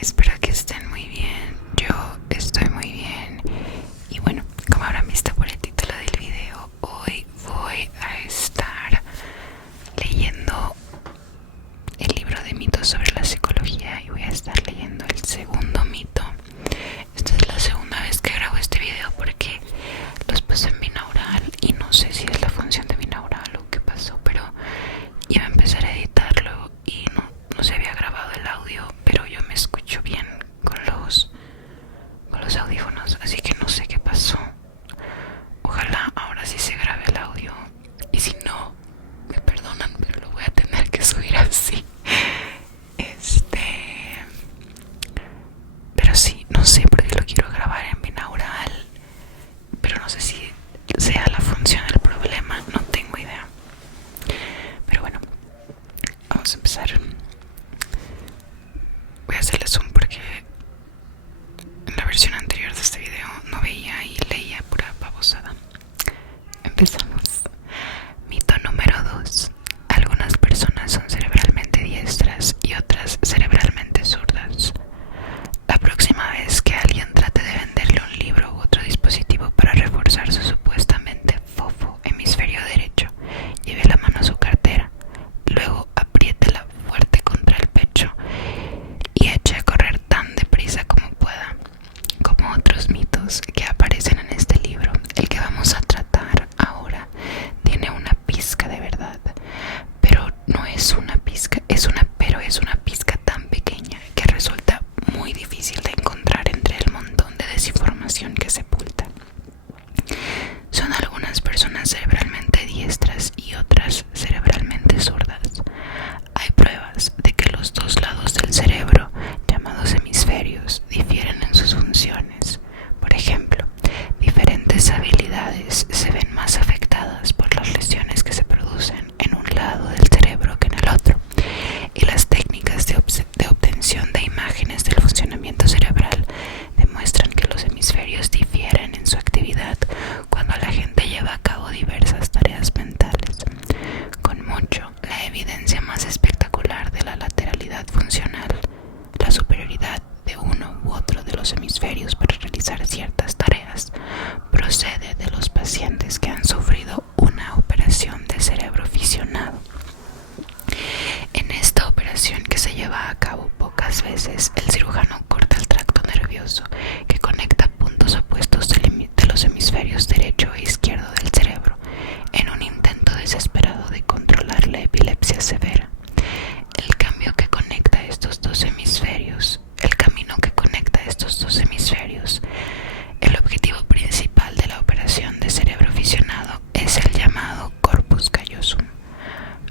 Espero que estén muy bien. Yo estoy muy bien. Y bueno, como habrán visto por el título del video, hoy voy a estar leyendo el libro de mitos sobre la psicología y voy a estar leyendo el segundo mito. Esta es la segunda vez que grabo este video porque los puse en binaural y no sé si es la función de binaural o qué pasó, pero iba a empezar a editarlo y no se había grabado el audio, pero yo me escucho bien con los audífonos, así que no sé qué pasó. Ojalá ahora sí se grabe el audio y si no, me perdonan, pero lo voy a tener que subir así. Pero sí, no sé por qué lo quiero grabar en binaural, pero no sé si sea la función el problema, no tengo idea. Pero bueno, vamos a empezar. Voy a hacerle zoom porque en la versión anterior de este video no veía y leía pura babosada. Empezamos. Mito número 2. Algunas personas son cerebralmente diestras y otras cerebralmente zurdas. La próxima vez que alguien trate de venderle un libro u otro dispositivo para reforzar su supuestamente fofo hemisferio derecho, lleve la mano a su cartera, luego apriétela fuerte contra el pecho y eche a correr tan deprisa como pueda. Como otros mitos que aparecen en este libro, el que vamos a tratar ahora tiene una pizca de verdad, pero no es una pizca, es una pizca tan pequeña que resulta muy difícil de encontrar entre el montón de desinformación que sepulta. Son algunas personas cerebralmente diestras y otras cerebralmente zurdas. Hay pruebas de que los dos lados del cerebro, llamados hemisferios, difieren en sus funciones. Por ejemplo, diferentes habilidades se ven más afectadas por las lesiones que se producen en un lado del cerebro que en el otro, y las técnicas de obtención de imágenes del funcionamiento cerebral demuestran que los hemisferios difieren en su actividad cuando la gente lleva a cabo diversas tareas mentales. Con mucho, la evidencia más espectacular de la lateralidad funcional, la superioridad de uno u otro de los hemisferios para realizar ciertas tareas, procede de los pacientes que han sufrido una operación de cerebro fisionado. En esta operación, que se lleva a cabo pocas veces, el cirujano corta el tracto nervioso que conecta puntos opuestos de los hemisferios derecho e izquierdo del cerebro en un intento desesperado de controlar la epilepsia severa. El camino que conecta estos dos hemisferios, el objetivo principal de la operación de cerebro fisionado es el llamado corpus callosum.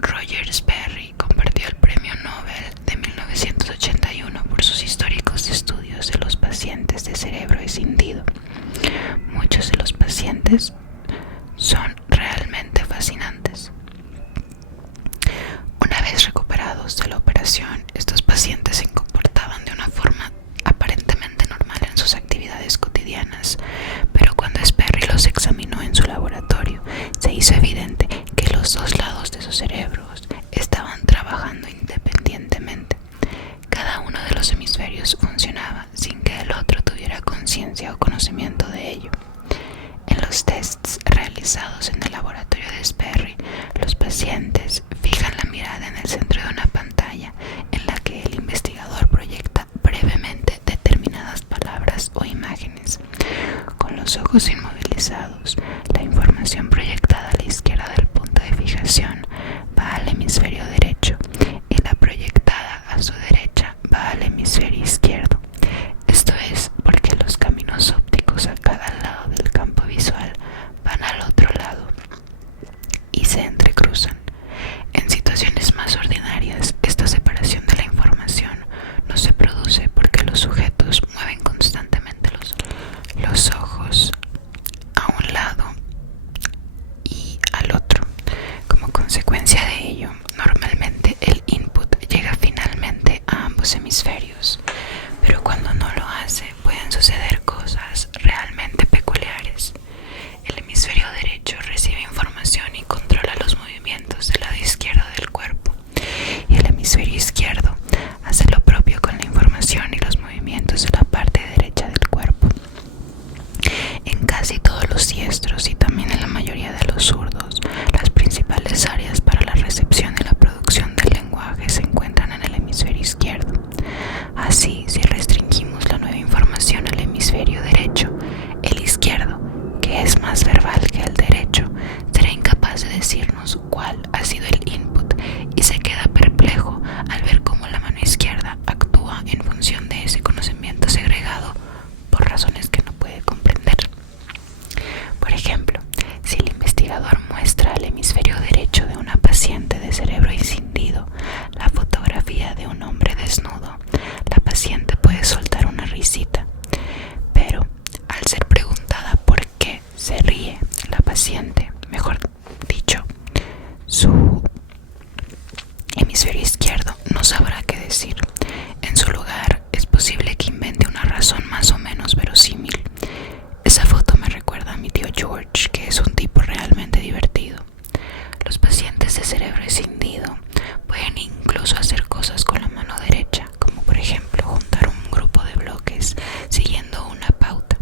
Roger Sperry compartió el premio Nobel de 1981 por sus históricos estudios de los pacientes de cerebro escindido. Muchos de los pacientes son realmente fascinantes. Una vez recuperados de la operación, estos pacientes se comportaban de una forma aparentemente normal en sus actividades cotidianas, pero cuando Sperry los examinó en su laboratorio, se hizo evidente que los dos lados de sus cerebros estaban trabajando independientemente. Cada uno de los hemisferios funcionaba sin que el otro tuviera conciencia o conocimiento de ello. En los tests realizados en el laboratorio de Sperry, los pacientes fijan la mirada en el centro de una pantalla en la que el investigador proyecta brevemente determinadas palabras o imágenes. Con los ojos inmovilizados, la información proyectada a la izquierda del punto de fijación va al hemisferio derecho y la proyectada a su derecha va al hemisferio izquierdo. Esto es porque los caminos ópticos a cada lado del campo visual van al otro lado y se entrecruzan. En situaciones más ordinarias, esta separación de la información no se produce porque los sujetos mueven constantemente los ojos a un lado y al otro. Como consecuencia de ello, normalmente el input llega finalmente a ambos hemisferios, pero cuando no lo hace, pueden suceder cosas realmente peculiares. El hemisferio derecho recibe información y controla los movimientos del lado izquierdo del cuerpo, y el hemisferio izquierdo hace lo propio con la información y los izquierdo no sabrá qué decir. En su lugar, es posible que invente una razón más o menos verosímil. Esa foto me recuerda a mi tío George, que es un tipo realmente divertido. Los pacientes de cerebro escindido pueden incluso hacer cosas con la mano derecha, como por ejemplo juntar un grupo de bloques siguiendo una pauta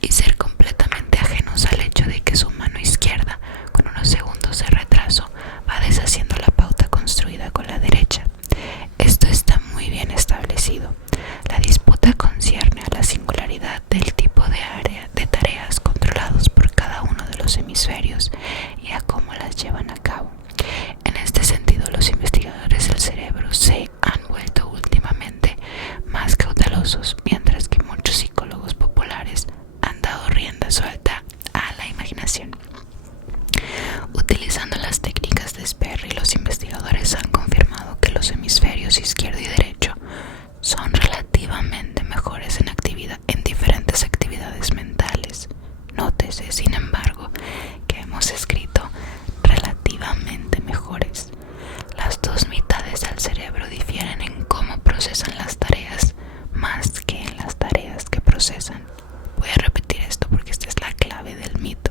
y ser completamente ajenos al hecho de que su mano izquierda, con unos segundos de retraso, va deshaciendo la pauta construida con la derecha. Esto está muy bien establecido. La disputa concierne a la singularidad del tipo de tareas controlados por cada uno de los hemisferios y a cómo las llevan a cabo. En este sentido, los investigadores del cerebro se han vuelto últimamente más cautelosos, mientras que muchos psicólogos populares han dado rienda suelta a la imaginación. Utilizando las técnicas de Sperry, los investigadores han confirmado que los hemisferios izquierdo y derecho son relativamente mejores en diferentes actividades mentales. Nótese, sin embargo, que hemos escrito relativamente mejores. Las dos mitades del cerebro difieren en cómo procesan las tareas más que en las tareas que procesan. Voy a repetir esto porque esta es la clave del mito.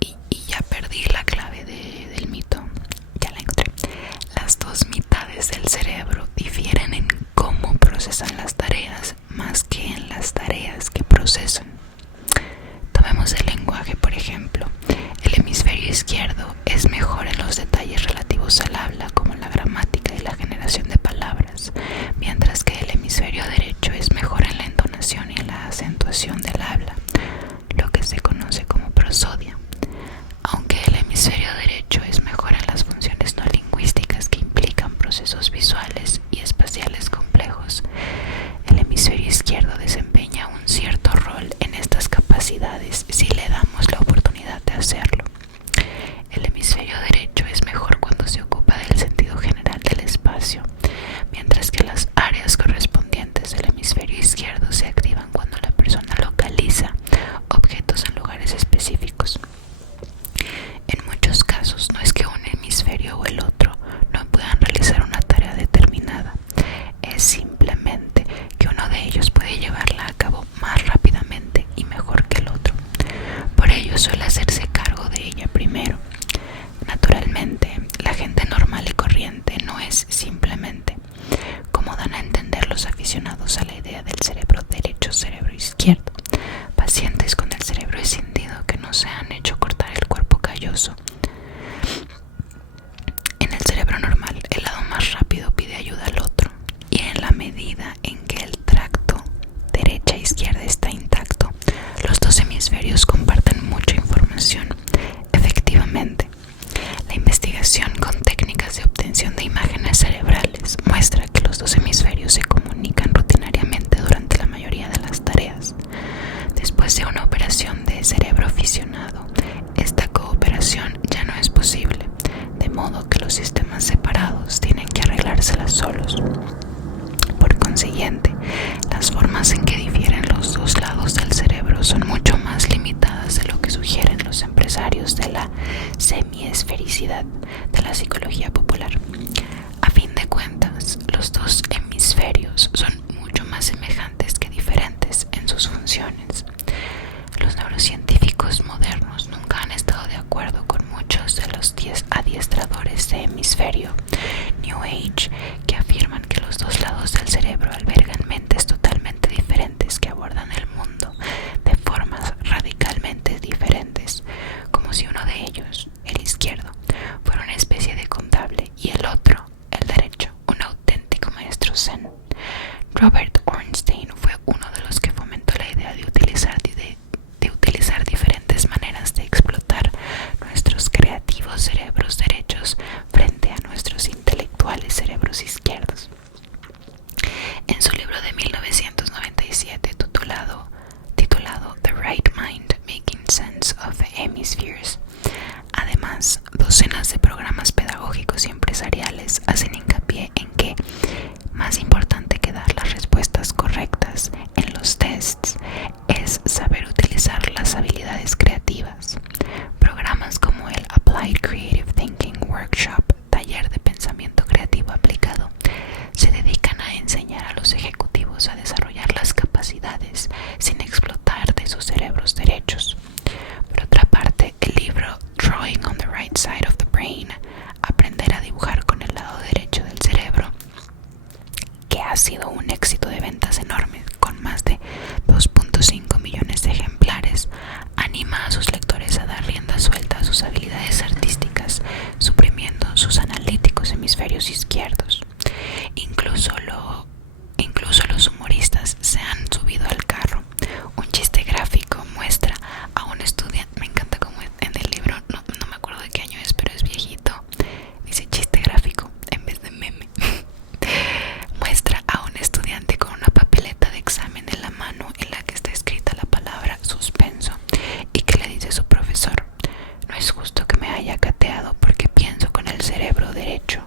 Y ya perdí la clave del mito. Ya la encontré. Las dos mitades del cerebro difieren en cómo procesan las tareas más que en las tareas que procesan. Tomemos el lenguaje, por ejemplo. El hemisferio izquierdo es mejor en los detalles relativos al habla, como la gramática y la generación de palabras, mientras que el hemisferio derecho es mejor en la entonación y en la acentuación del habla, lo que se conoce como prosodia. Aunque el hemisferio derecho es mejor en las funciones no lingüísticas que implican procesos visuales y espaciales complejos, el hemisferio izquierdo desempeña un cierto rol en estas capacidades si le damos la oportunidad de hacerlo. El hemisferio derecho es mejor cuando se ocupa del sentido general del espacio, mientras que las áreas correspondientes del hemisferio izquierdo se activan cuando la persona localiza objetos en lugares específicos. En muchos casos no es que un hemisferio o el otro no puedan realizar una tarea determinada, es simplemente que uno de ellos puede llevarla a cabo más rápidamente y mejor que el otro. Por ello suele hacerse cargo de ella primero. Naturalmente, la gente normal y corriente no es simplemente, como dan a entender los aficionados a la idea del cerebro derecho, cerebro izquierdo, pacientes con el cerebro escindido que no se han hecho cortar el cuerpo calloso. En el cerebro normal, el lado más rápido pide ayuda al otro, y en la medida en que el tracto derecha-izquierda está intacto, los dos hemisferios comparten mucha información. Efectivamente, la investigación con técnicas de obtención de imágenes cerebrales muestra que los dos hemisferios se comunican rutinariamente durante la mayoría de las tareas. Después de una operación de cerebro fisionado, esta cooperación ya no es posible, de modo que los sistemas separados tienen que arreglárselas solos. Por consiguiente, las formas en que difieren los dos lados del cerebro son mucho más limitadas de lo que sugieren los empresarios de la semiesfericidad de la psicología popular. A fin de cuentas, los dos hemisferios son mucho más semejantes que diferentes en sus funciones. Los neurocientíficos modernos nunca han estado de acuerdo con muchos de los adiestradores de hemisferio New Age que afirman que los dos lados del cerebro albergan mentes totalmente diferentes que abordan el mundo de formas radicalmente diferentes, como si uno de ellos, el izquierdo, fuera una especie de contable y el otro, el derecho, un auténtico maestro zen. Robert Ornstein fue uno de los que fomentó la idea de utilizar diferentes maneras de explotar nuestros creativos cerebros derechos frente a nuestros intelectuales cerebros izquierdos. En su libro de 1997 titulado The Right Mind, Making Sense of the Hemispheres, además, docenas de programas pedagógicos y empresariales hacen hincapié en que, más importante que dar las respuestas correctas en los tests, es saber utilizar las habilidades creativas. Programas como el Applied Creativity right side of the brain, aprender a dibujar con el lado derecho del cerebro, que ha sido un éxito de ventas enorme, con más de 2.5 millones de ejemplares, anima a sus lectores a dar rienda suelta a sus habilidades artísticas, suprimiendo sus analíticos hemisferios izquierdos. Incluso los humoristas se han subido al carro. Un chiste gráfico muestra a un estudiante, me encanta como en el libro, no me acuerdo de qué año es, pero es viejito, dice chiste gráfico en vez de meme. Muestra a un estudiante con una papeleta de examen en la mano en la que está escrita la palabra suspenso y que le dice a su profesor: no es justo que me haya cateado porque pienso con el cerebro derecho.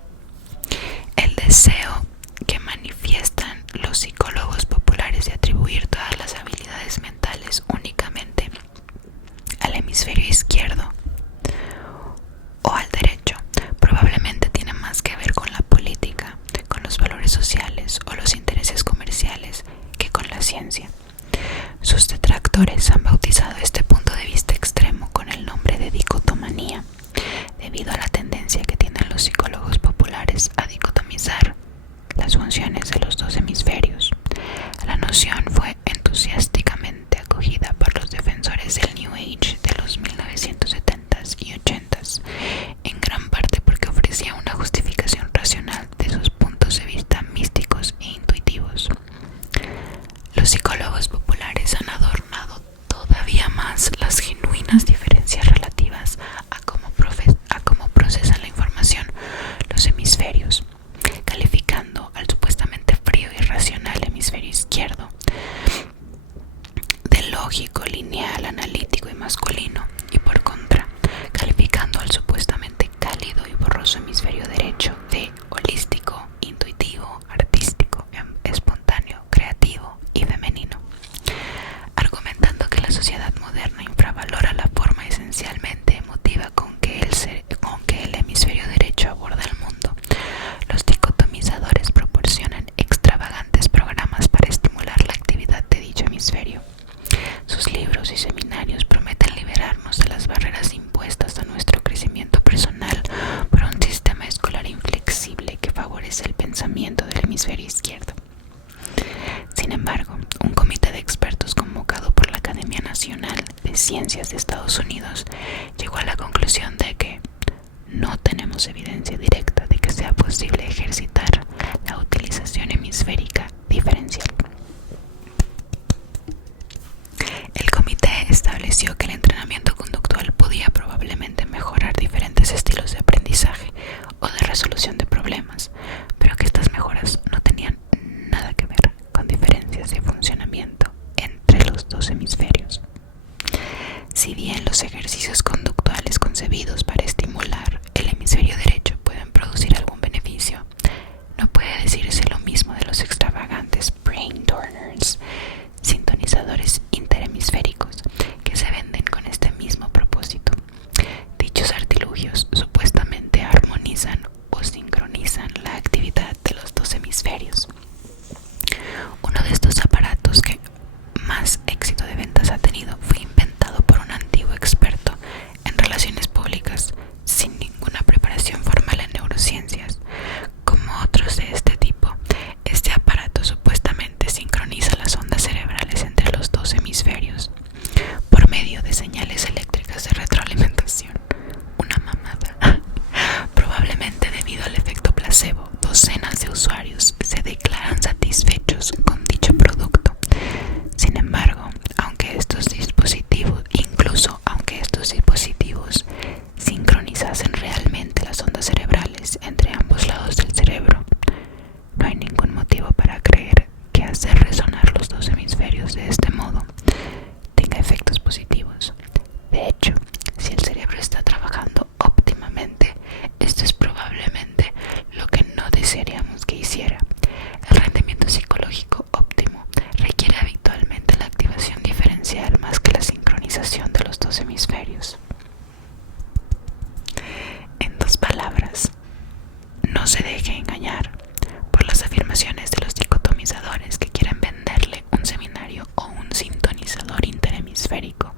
El deseo que manifiestan los psicólogos populares de atribuir todas las habilidades mentales únicamente al hemisferio izquierdo o al derecho probablemente tiene más que ver con la política, con los valores sociales o los intereses comerciales que con la ciencia. Sus detractores han bautizado este punto de vista extremo con el nombre de dicotomanía, debido a la tendencia que tienen los psicólogos populares a dicotomizar las funciones de los dos hemisferios. La noción fue entusiásticamente acogida por los defensores del New Age de los 1970s y 80s, en gran parte porque ofrecía una justificación racional de sus puntos de vista místicos e intuitivos. Los psicólogos populares han adornado todavía más las genuinas diferencias relativas a cómo procesan la información los hemisferios, calificando al supuestamente frío y racional hemisferio izquierdo de lógico, lineal, analítico y masculino, y por contra, calificando al supuestamente cálido y borroso hemisferio derecho de holístico, intuitivo, artístico, espontáneo, creativo y femenino, argumentando que la sociedad moderna infravalora la forma esencialmente emotiva con que el hemisferio derecho aborda el mundo. Los dicotomizadores proporcionan extravagantes programas para estimular la actividad de dicho hemisferio. Sus libros y seminarios prometen liberarnos de las barreras impuestas a nuestro crecimiento personal por un sistema escolar inflexible que favorece el pensamiento del hemisferio izquierdo. Sin embargo, un comité de expertos convocado por la Academia Nacional de Ciencias de Estados Unidos llegó a la conclusión de que no tenemos evidencia directa de que sea posible ejercitar la utilización hemisférica diferencial. El comité estableció que el entrenamiento conductual podía probablemente mejorar diferentes estilos de aprendizaje o de resolución de problemas, pero que estas mejoras no tenían nada que ver con diferencias de funcionamiento entre los dos hemisferios. Si bien los ejercicios conductuales concebidos para estimular el hemisferio derecho pueden producir algún beneficio, no puede decirse lo mismo de los extravagantes brain turners, sintonizadores interhemisféricos, que se venden con este mismo propósito. Dichos artilugios supuestamente armonizan o sincronizan la actividad de los dos hemisferios. Uno de estos aparatos que más éxito de ventas ha tenido fue inventado por un antiguo experto en relaciones públicas sin ninguna preparación formal en neurociencias. Como otros de este tipo, este aparato supuestamente sincroniza las ondas cerebrales entre los dos hemisferios por medio de señales eléctricas de retroalimentación. Una mamada. Probablemente debido al efecto placebo, docenas de usuarios se declaran satisfechos con dicho producto. Sin embargo, incluso aunque estos dispositivos sincronizasen realmente las ondas cerebrales entre ambos lados del cerebro, no hay ningún motivo para creer que hacer resonar los dos hemisferios de este modo tenga efectos positivos. De hecho, si el cerebro está trabajando óptimamente, esto es probablemente lo que no desearíamos que hiciera. El rendimiento psicológico óptimo requiere habitualmente la activación diferencial más que la sincronización de los dos hemisferios. En dos palabras, no se deje engañar por las afirmaciones de los dicotomizadores que quieren venderle un seminario o un sintonizador interhemisférico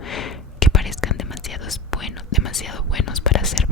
que parezcan demasiado buenos para ser